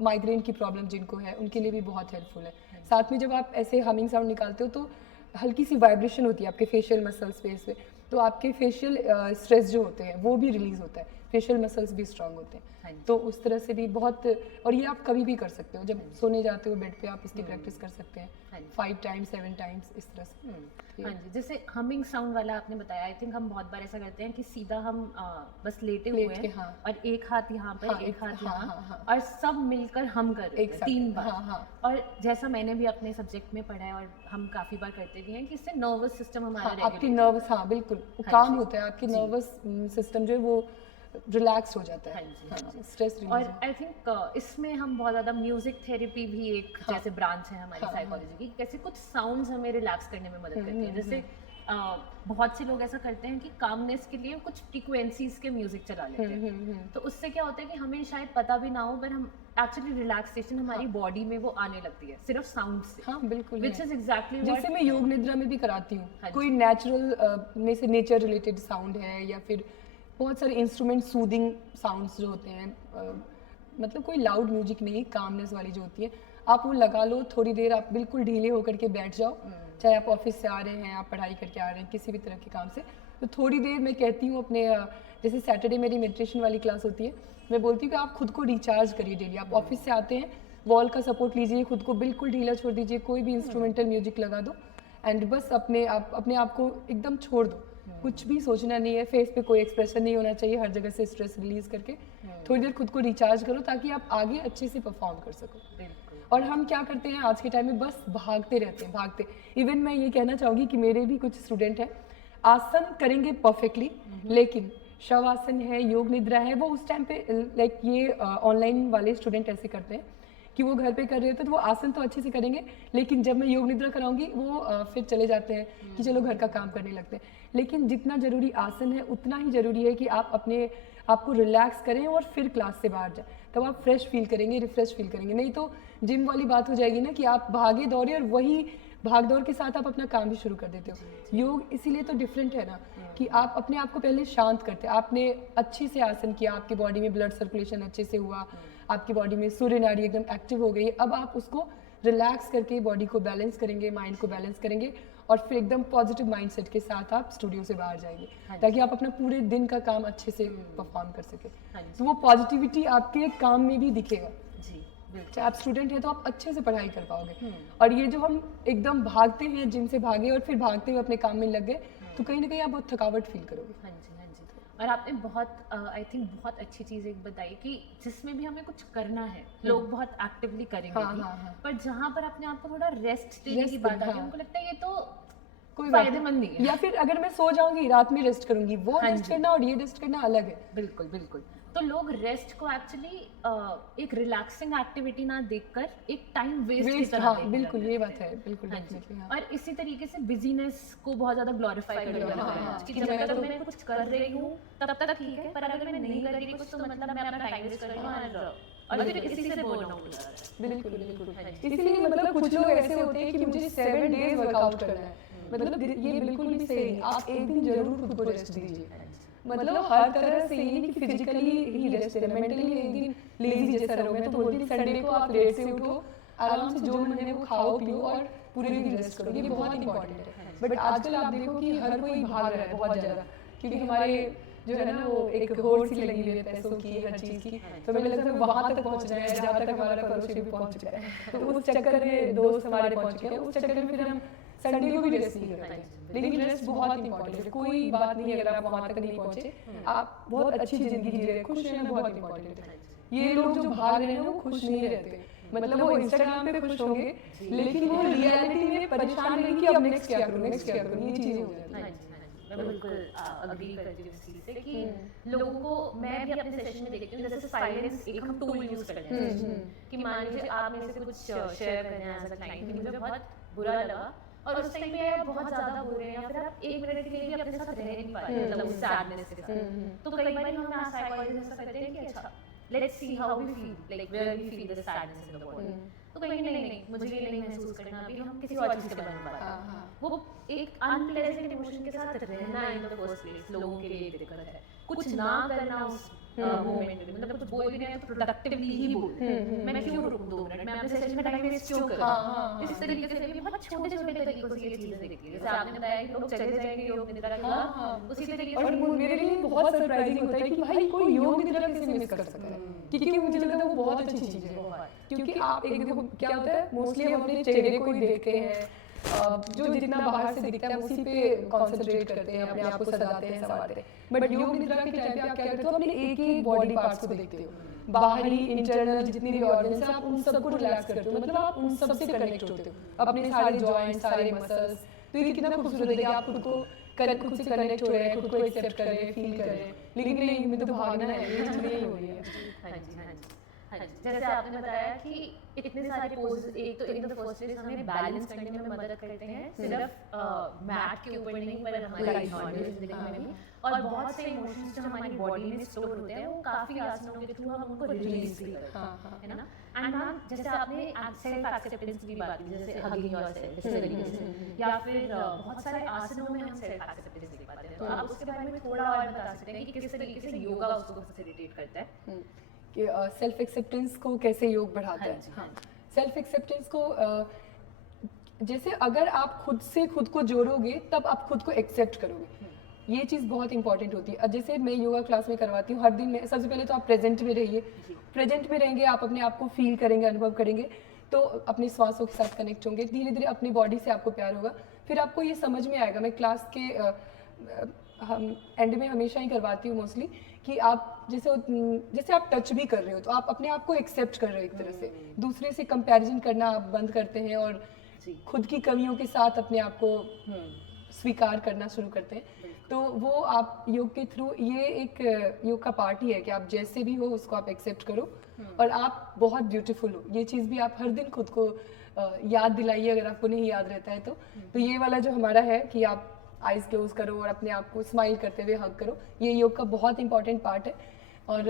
माइग्रेन की प्रॉब्लम जिनको है, उनके लिए भी बहुत हेल्पफुल है। साथ में जब आप ऐसे हमिंग साउंड निकालते हो तो हल्की सी वाइब्रेशन होती है आपके फेशियल मसल स्पेस पे, तो आपके फेशियल स्ट्रेस जो होते हैं वो भी रिलीज होता है, फेशियल मसल्स भी स्ट्रांग होते हैं। तो उस तरह से भी बहुत, और ये आप कभी भी कर सकते हो, जब सोने जाते हो बेड पे आप इसकी प्रैक्टिस कर सकते हैं 5 टाइम्स 7 टाइम्स इस तरह से। हाँ जी, जैसे हमिंग साउंड वाला आपने बताया, आई थिंक हम बहुत बार ऐसा करते हैं कि सीधा हम बस लेटे हुए हैं और एक हाथ यहाँ पर, एक हाथ यहाँ, और सब मिलकर हम कर रहे हैं 3 बार। और जैसा मैंने भी अपने सब्जेक्ट में पढ़ा है और हम काफी बार करते भी हैं कि इससे नर्वस सिस्टम हमारा आपकी नर्वस, हाँ बिल्कुल काम होता है, आपकी नर्वस सिस्टम जो है वो रिलैक्स हो जाता है, स्ट्रेस रिलीज। और आई थिंक इसमें हम बहुत ज़्यादा म्यूजिक थेरेपी भी एक जैसे ब्रांच है हमारी साइकोलॉजी की, कैसे कुछ साउंड्स हमें रिलैक्स करने में मदद करती हैं। जैसे बहुत से लोग ऐसा करते हैं कि कामनेस के लिए कुछ फ्रीक्वेंसीज के म्यूजिक चला लेते हैं, तो उससे क्या होता है कि हमें शायद पता भी ना हो, पर हम एक्चुअली रिलैक्सेशन हमारी बॉडी में वो आने लगती है सिर्फ साउंड से। हाँ बिल्कुल, विच इज एग्जैक्टली जैसे मैं योग निद्रा में भी कराती हूँ, कोई नेचुरल में से नेचर रिलेटेड साउंड है, या फिर बहुत सारे इंस्ट्रूमेंट सूदिंग साउंड्स जो होते हैं, मतलब कोई लाउड म्यूजिक नहीं, कामनेस वाली जो होती है, आप वो लगा लो, थोड़ी देर आप बिल्कुल ढीले होकर के बैठ जाओ, चाहे आप ऑफिस से आ रहे हैं, आप पढ़ाई करके आ रहे हैं, किसी भी तरह के काम से, तो थोड़ी देर मैं कहती हूँ अपने, जैसे सैटरडे मेरी मेडिटेशन वाली क्लास होती है, मैं बोलती हूँ कि आप खुद को रिचार्ज करिए डेली। आप ऑफिस से आते हैं, वॉल का सपोर्ट लीजिए, खुद को बिल्कुल ढीला छोड़ दीजिए, कोई भी इंस्ट्रूमेंटल म्यूजिक लगा दो, एंड बस अपने आप को एकदम छोड़ दो, कुछ भी सोचना नहीं है, फेस पे कोई एक्सप्रेशन नहीं होना चाहिए, हर जगह से स्ट्रेस रिलीज करके थोड़ी देर खुद को रिचार्ज करो ताकि आप आगे अच्छे से परफॉर्म कर सको। बिल्कुल। और हम क्या करते हैं आज के टाइम में, बस भागते रहते हैं, भागते। इवन मैं ये कहना चाहूँगी कि मेरे भी कुछ स्टूडेंट हैं, आसन करेंगे परफेक्टली, लेकिन शवासन है, योग निद्रा है, वो उस टाइम पे लाइक ये ऑनलाइन वाले स्टूडेंट ऐसे करते हैं कि वो घर पे कर रहे होते तो वो आसन तो अच्छे से करेंगे, लेकिन जब मैं योग निद्रा कराऊंगी वो फिर चले जाते हैं कि चलो घर का काम करने लगते हैं। लेकिन जितना ज़रूरी आसन है उतना ही ज़रूरी है कि आप अपने आप को रिलैक्स करें और फिर क्लास से बाहर जाएं, तब आप फ्रेश फील करेंगे, रिफ्रेश फील करेंगे। नहीं तो जिम वाली बात हो जाएगी ना कि आप भागे दौड़े और वही भाग दौड़ के साथ आप अपना काम भी शुरू कर देते हो। योग इसीलिए तो डिफरेंट है ना कि आप अपने आप को पहले शांत करते हैं, आपने अच्छे से आसन किया, आपकी बॉडी में ब्लड सर्कुलेशन अच्छे से हुआ, आपकी बॉडी में सूर्य नाड़ी एकदम एक्टिव हो गई। अब आप उसको रिलैक्स करके बॉडी को बैलेंस करेंगे, माइंड को बैलेंस करेंगे और फिर एकदम पॉजिटिव माइंडसेट के साथ आप स्टूडियो से बाहर जाएंगे ताकि आप अपना पूरे दिन का काम अच्छे से परफॉर्म कर सकें। तो वो पॉजिटिविटी आपके काम में भी दिखेगा। जी बिल्कुल। चाहे आप स्टूडेंट हैं तो आप अच्छे से पढ़ाई कर पाओगे। और ये जो हम एकदम भागते हैं, जिम से भागे और फिर भागते हुए अपने काम में लग गए, तो कहीं ना कहीं आप बहुत थकावट फील करोगे। हाँ जी, हाँ जी। और आपने बहुत आई थिंक बहुत अच्छी चीज़ एक बताई कि जिसमें भी हमें कुछ करना है लोग बहुत एक्टिवली करेंगे भी, पर जहाँ पर अपने आप को थोड़ा रेस्ट लेने की बात आती है उनको लगता है ये तो कोई फायदेमंद नहीं है। या फिर अगर मैं सो जाऊंगी रात में रेस्ट करूंगी, वो रेस्ट करना और ये रेस्ट करना अलग है। बिल्कुल बिल्कुल। तो लोग रेस्ट को एक्चुअली एक रिलैक्सिंग एक्टिविटी ना देखकर एक टाइम वेस्ट की तरह देखने बिल्कुल लगे। ये बात है, बिल्कुल हाँ जी। definitely, हाँ। और इसी तरीके से बिजीनेस को बहुत ज्यादा ग्लोरीफाई करने लगा है कि जब तक मैं कुछ कर रही हूँ तब तक ठीक है, पर अगर मैं नहीं कर रही कुछ तो मतलब मैं अपना टाइम वेस्ट कर रही हूँ और फिर इसी से बोर्न आउट हो जा रहा है। बिल्कुल बिल्कुल। इसीलिए मतलब कुछ लोग ऐसे होते हैं कि मुझे 7 डेज वर्कआउट करना है, मतलब ये बिल्कुल भी सही नहीं। आप एक दिन जरूर खुद को रेस्ट दीजिए, मतलब हर तरह से ये नहीं कि फिजिकली ही रेस्ट देना, मेंटली एक दिन लेजी जैसा रहो। मैं तो बोलती हूँ संडे को आप लेट से उठो, आराम से जो मन है वो खाओ पियो और पूरे दिन रेस्ट करो, ये बहुत इंपॉर्टेंट है। बट आजकल आप देखो कि हर कोई भाग रहा है बहुत ज़्यादा, क्योंकि हमारे जो है ना वो एक होड़ सी लगी हुई है पैसों की, हर चीज़ की, तो मुझे लगता है वहाँ तक पहुँचना है जहाँ तक हमारा करोशी भी पहुँच चुका है। तो उस चक्कर में दोस्त हमारे पहुँच गए, उस चक्कर में फिर हम संडे को भी रेस्ट नहीं करते। लेकिन रेस्ट बहुत इंपॉर्टेंट है, कोई बात नहीं अगर आप वहाँ तक नहीं पहुँचे, आप बहुत अच्छी जिंदगी जी रहे हैं, खुश रहना बहुत इंपॉर्टेंट है। ये लोग जो भाग रहे हैं वो खुश नहीं रहते, मतलब वो इंस्टाग्राम पे खुश होंगे लेकिन वो रियलिटी में परेशान नहीं कि अब नेक्स्ट क्या करूँ, नेक्स्ट क्या करूँ, ये चीज़ें हो जाती हैं। मैं बिल्कुल अग्री करती हूँ इस चीज़ से कि लोगों को मैं भी अपने सेशन में देखती हूँ जैसे साइलेंस एक हम टूल यूज करते हैं कि मान लीजिए आप में से कुछ शेयर करना है एज अ क्लाइंट कि मुझे बहुत बुरा लगा और उस टाइम पे आप बहुत ज्यादा बोल रहे हैं या फिर आप 1 मिनट के लिए भी अपने साथ रह नहीं पा रहे मतलब उस सैडनेस के साथ, तो कई बार हम साइकोलॉजिस्ट कहते हैं कि अच्छा let's see how we feel like where we feel the sadness in the body, तो कहीं नहीं मुझे ये नहीं महसूस करना अभी हम किसी और चीज के बारे में बात करें। वो एक अनप्लेजेंट इमोशन के साथ रहना इन द फर्स्ट प्लेस लोगों के लिए दिक्कत है, कुछ ना करना उस मोमेंट में, मतलब कुछ बोल भी रहे हैं तो प्रोडक्टिवली ही बोल, मैं क्यों रुकूं 2 मिनट, मैं अपने सेशन में टाइम वेस्ट क्यों करूं। इस तरीके से भी बहुत छोटे छोटे तरीकों से ये चीजें दिखती है, जैसे आपने बताया कि लोग चले जाएंगे योग निद्रा के बाद, उसी तरीके से। और मेरे लिए बहुत सरप्राइजिंग होता है कि भाई कोई योग निद्रा कैसे मिस कर सकता है, क्योंकि मुझे लगता है वो बहुत अच्छी चीज़ है। क्योंकि आप एक देखो क्या होता है, मोस्टली हम अपने चेहरे को ही देखते हैं, जो जितना बाहर से दिखता है उसी पे कंसंट्रेट करते हैं, अपने आप को सजाते हैं, संवारते हैं। बट योग निद्रा के टाइम पे आप क्या करते हो, अपने एक एक बॉडी पार्ट्स को देखते हो, बाहरी इंटरनल जितनी भी ऑर्गन्स हैं आप उन सबको रिलैक्स करते हो, मतलब आप उन सबसे कनेक्ट होते हो, अपने सारे जॉइंट्स, सारे मसल्स। तो ये कितना खूबसूरत है कि आप खुद से कनेक्ट हो रहे हैं, खुद को एक्सेप्ट कर रहे हैं, फील कर रहे हैं। लेकिन नहीं, हमें तो भागना है, ये चीज़ नहीं हो रही है। हाँ जी, हाँ जी, हाँ जी। जैसे आपने बताया कि इतने सारे पोजेस, एक तो इन द फर्स्ट प्लेस हमें बैलेंस करने में मदद करते हैं, सिर्फ मैट के ऊपर नहीं पर हमारी नॉर्मल जिंदगी में भी, और बहुत से इमोशंस जो हमारी बॉडी में स्टोर होते हैं वो काफी आसनों के थ्रू हम उनको रिलीज भी करते हैं, है ना। एंड मैम जैसे आपने सेल्फ एक्सेप्टेंस की बात की, जैसे हगिंग योरसेल्फ इस तरीके से, या फिर बहुत सारे आसनों में हम सेल्फ एक्सेप्टेंस देख पाते हैं, तो आप उसके बारे में थोड़ा और बता सकते हैं कि किस तरीके से योगा उसको फैसिलिटेट करता है कि सेल्फ एक्सेप्टेंस को कैसे योग बढ़ाता है। हाँ, सेल्फ एक्सेप्टेंस को जैसे अगर आप खुद से खुद को जोड़ोगे तब आप खुद को एक्सेप्ट करोगे, ये चीज़ बहुत इंपॉर्टेंट होती है। जैसे मैं योगा क्लास में करवाती हूँ, हर दिन में सबसे पहले तो आप प्रेजेंट में रहिए, प्रेजेंट में रहेंगे आप अपने आप को फील करेंगे, अनुभव करेंगे, तो अपनी श्वासों के साथ कनेक्ट होंगे, धीरे धीरे अपनी बॉडी से आपको प्यार होगा, फिर आपको ये समझ में आएगा। मैं क्लास के हम एंड में हमेशा ही करवाती हूँ मोस्टली कि आप जैसे आप टच भी कर रहे हो तो आप अपने आप को एक्सेप्ट कर रहे हो एक तरह से, दूसरे से कंपैरिजन करना आप बंद करते हैं और खुद की कमियों के साथ अपने आप को स्वीकार करना शुरू करते हैं। तो वो आप योग के थ्रू, ये एक योग का पार्ट ही है कि आप जैसे भी हो उसको आप एक्सेप्ट करो और आप बहुत ब्यूटीफुल हो। ये चीज़ भी आप हर दिन खुद को याद दिलाइए अगर आपको नहीं याद रहता है तो ये वाला जो हमारा है कि आप आइज क्लोज करो और अपने आप को स्माइल करते हुए हग करो, ये योग का बहुत इंपॉर्टेंट पार्ट है। और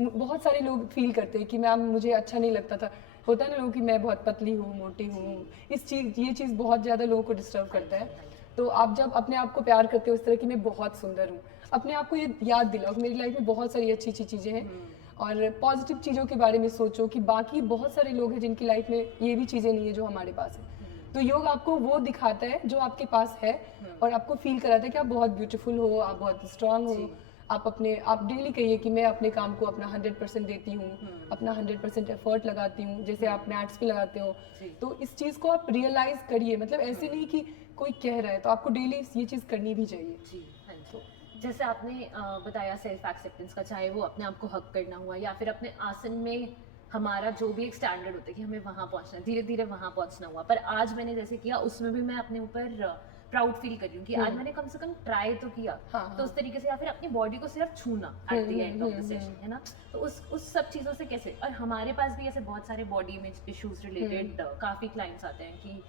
बहुत सारे लोग फील करते हैं कि मैम मुझे अच्छा नहीं लगता था, होता है ना लोगों की मैं बहुत पतली हूँ, मोटी हूँ, ये चीज़ बहुत ज़्यादा लोगों को डिस्टर्ब करता है। तो आप जब अपने आप को प्यार करते हो उस तरह की मैं बहुत सुंदर हूँ, अपने आप को ये याद दिलाओ कि मेरी लाइफ में बहुत सारी अच्छी अच्छी चीज़ें हैं और पॉजिटिव चीज़ों के बारे में सोचो कि बाकी बहुत सारे लोग हैं जिनकी लाइफ में ये भी चीज़ें नहीं है जो हमारे पास है। तो योग आपको वो दिखाता है जो आपके पास है और आपको फील कराता है कि आप बहुत ब्यूटीफुल हो, आप बहुत स्ट्रांग हो। आप डेली कहिए कि मैं अपने काम को अपना 100% देती हूँ, अपना 100% एफर्ट लगाती हूँ, जैसे आप मैथ्स पे लगाते हो। तो इस चीज़ को आप रियलाइज करिए, मतलब ऐसे नहीं कि कोई कह रहा है तो आपको डेली ये चीज़ करनी भी चाहिए। जी हाँ जी। जैसे आपने बताया सेल्फ एक्सेप्टेंस का, चाहे वो अपने आप को हक करना हुआ या फिर अपने आसन में हमारा जो भी एक स्टैंडर्ड होता है कि हमें वहाँ पहुँचना है, धीरे धीरे वहाँ पहुँचना हुआ। पर आज मैंने जैसे किया उसमें भी मैं अपने ऊपर प्राउड फील कर रही हूँ कि आज मैंने कम से कम ट्राई तो किया। तो उस तरीके से, या फिर अपनी बॉडी को सिर्फ छूना at the end of the session, है ना। तो उस सब चीज़ों से कैसे, और हमारे पास भी ऐसे बहुत सारे बॉडी इमेज इश्यूज रिलेटेड काफ़ी क्लाइंट्स आते हैं कि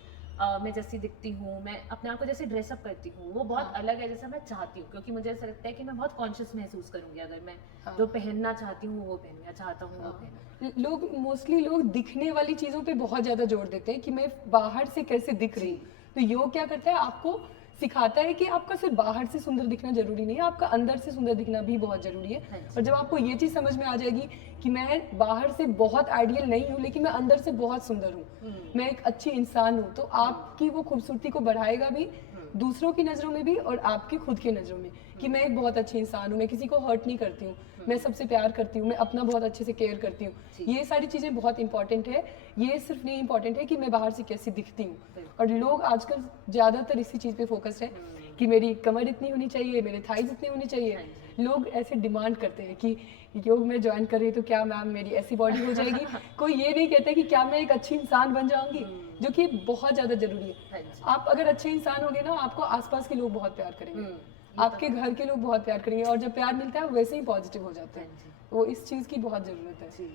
मैं जैसी दिखती हूँ, मैं अपने आप को जैसे ड्रेसअप करती हूँ वो बहुत अलग है जैसा मैं चाहती हूँ, क्योंकि मुझे ऐसा लगता है कि मैं बहुत कॉन्शियस महसूस करूँगी अगर मैं जो पहनना चाहती हूँ वो पहनूँ या चाहता हूँ वो पहनूँ। मोस्टली लोग दिखने वाली चीज़ों पे बहुत ज़्यादा जोर देते हैं कि मैं बाहर से कैसे दिख रही हूँ। तो योग क्या करता है, आपको सिखाता है कि आपका सिर्फ बाहर से सुंदर दिखना जरूरी नहीं है, आपका अंदर से सुंदर दिखना भी बहुत जरूरी है। और जब आपको ये चीज़ समझ में आ जाएगी कि मैं बाहर से बहुत आइडियल नहीं हूँ लेकिन मैं अंदर से बहुत सुंदर हूँ, मैं एक अच्छी इंसान हूँ, तो आपकी वो खूबसूरती को बढ़ाएगा भी दूसरों की नज़रों में भी और आपकी खुद की नज़रों में कि मैं एक बहुत अच्छी इंसान हूँ, मैं किसी को हर्ट नहीं करती हूँ, मैं सबसे प्यार करती हूँ, मैं अपना बहुत अच्छे से केयर करती हूँ। ये सारी चीज़ें बहुत इंपॉर्टेंट है। ये सिर्फ नहीं इंपॉर्टेंट है कि मैं बाहर से कैसी दिखती हूँ। और लोग आजकल ज़्यादातर इसी चीज़ पे फोकस है कि मेरी कमर इतनी होनी चाहिए, मेरे थाइज इतने होने चाहिए। लोग ऐसे डिमांड करते हैं कि योग में ज्वाइन कर रही तो क्या मैम मेरी ऐसी बॉडी हो जाएगी। कोई ये नहीं कहता कि क्या मैं एक अच्छी इंसान बन जाऊंगी, जो कि बहुत ज़्यादा जरूरी है। आप अगर अच्छे इंसान होंगे ना, आपको आसपास के लोग बहुत प्यार करेंगे, आपके घर के लोग बहुत प्यार करेंगे और जब प्यार मिलता है वैसे ही पॉजिटिव हो जाते हैं। वो इस चीज़ की बहुत ज़रूरत है।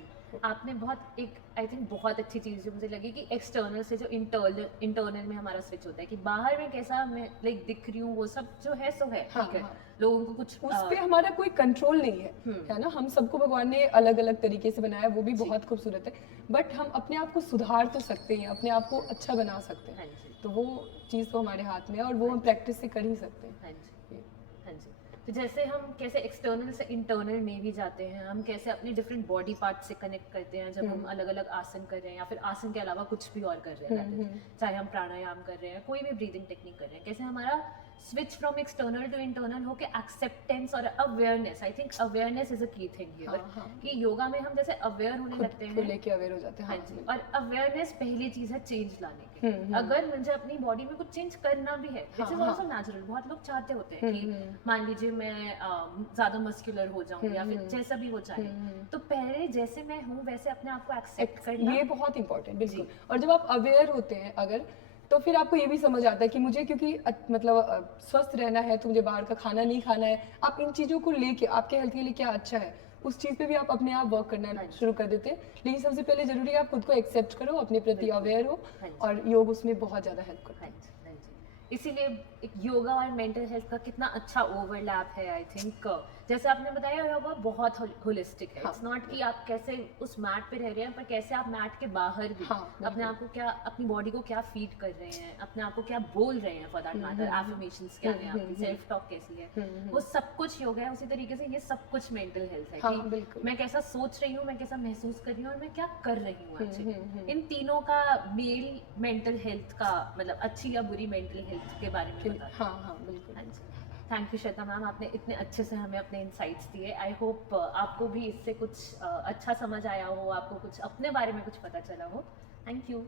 आपने बहुत एक आई थिंक बहुत अच्छी चीज़ जो मुझे लगी कि एक्सटर्नल से जो इंटरनल में हमारा स्विच होता है कि बाहर में कैसा मैं लाइक दिख रही हूँ वो सब जो है सो है, ठीक है। लोगों को कुछ उस पे हमारा कोई कंट्रोल नहीं है ना। हम सबको भगवान ने अलग अलग तरीके से बनाया, वो भी बहुत खूबसूरत है, बट हम अपने आप को सुधार तो सकते हैं, अपने आप को अच्छा बना सकते हैं। तो वो चीज़ तो हमारे हाथ में है और वो हम प्रैक्टिस से कर ही सकते हैं। हाँ जी। तो जैसे हम कैसे एक्सटर्नल से इंटरनल में भी जाते हैं, हम कैसे अपनी डिफरेंट बॉडी पार्ट से कनेक्ट करते हैं जब हम अलग अलग आसन कर रहे हैं या फिर आसन के अलावा कुछ भी और कर रहे हैं, चाहे हम प्राणायाम कर रहे हैं, कोई भी ब्रीदिंग टेक्निक कर रहे हैं, कैसे हमारा switch from external to internal होके एक्सेप्टेंस और awareness. I think awareness is a key thing here कि योगा में हम जैसे अवेयर होने लगते हैं, लेके अवेयर हो जाते हैं। हाँ जी। और अवेयरनेस पहली चीज है चेंज लाने की। अगर मुझे अपनी बॉडी में कुछ चेंज करना भी है, दिस इज आल्सो नेचुरल। बहुत लोग चाहते होते हैं कि मान लीजिए मैं ज्यादा मस्कुलर हो जाऊं या फिर जैसा भी वो चाहे, तो पहले जैसे मैं हूँ वैसे अपने आप को एक्सेप्ट करना, ये बहुत इंपॉर्टेंट। बिल्कुल। और जब आप अवेयर होते हैं अगर, तो फिर आपको ये भी समझ आता है कि मुझे क्योंकि मतलब स्वस्थ रहना है तो मुझे बाहर का खाना नहीं खाना है। आप इन चीज़ों को लेके आपके हेल्थ के लिए क्या अच्छा है उस चीज़ पे भी आप अपने आप वर्क करना शुरू कर देते हैं। लेकिन सबसे पहले जरूरी है आप खुद को एक्सेप्ट करो, अपने प्रति अवेयर हो, और योग उसमें बहुत ज़्यादा हेल्प करता है। इसीलिए एक योगा और मेंटल हेल्थ का कितना अच्छा ओवरलैप है। आई थिंक जैसे आपने बताया योगा बहुत होलिस्टिक है। इट्स नॉट कि आप कैसे उस मैट पे रह रहे हैं, पर कैसे आप मैट के बाहर भी अपने आप को क्या, अपनी बॉडी को क्या फीड कर रहे हैं, अपने आप को क्या बोल रहे हैं, फॉर दैट मैटर एफर्मेशंस क्या है, आपकी सेल्फ टॉक कैसी है, वो सब कुछ योगा है। उसी तरीके से ये सब कुछ मेंटल हेल्थ है कि मैं कैसा सोच रही हूँ, मैं कैसा महसूस कर रही हूँ और मैं क्या कर रही हूँ एक्चुअली। इन तीनों का मेल मेंटल हेल्थ का मतलब अच्छी या बुरी मेंटल हेल्थ के बारे में बताते हैं। बिल्कुल। हाँ जी। थैंक यू श्वेता मैम, आपने इतने अच्छे से हमें अपने इंसाइट्स दिए। आई होप आपको भी इससे कुछ अच्छा समझ आया हो, आपको कुछ अपने बारे में कुछ पता चला हो। Thank you.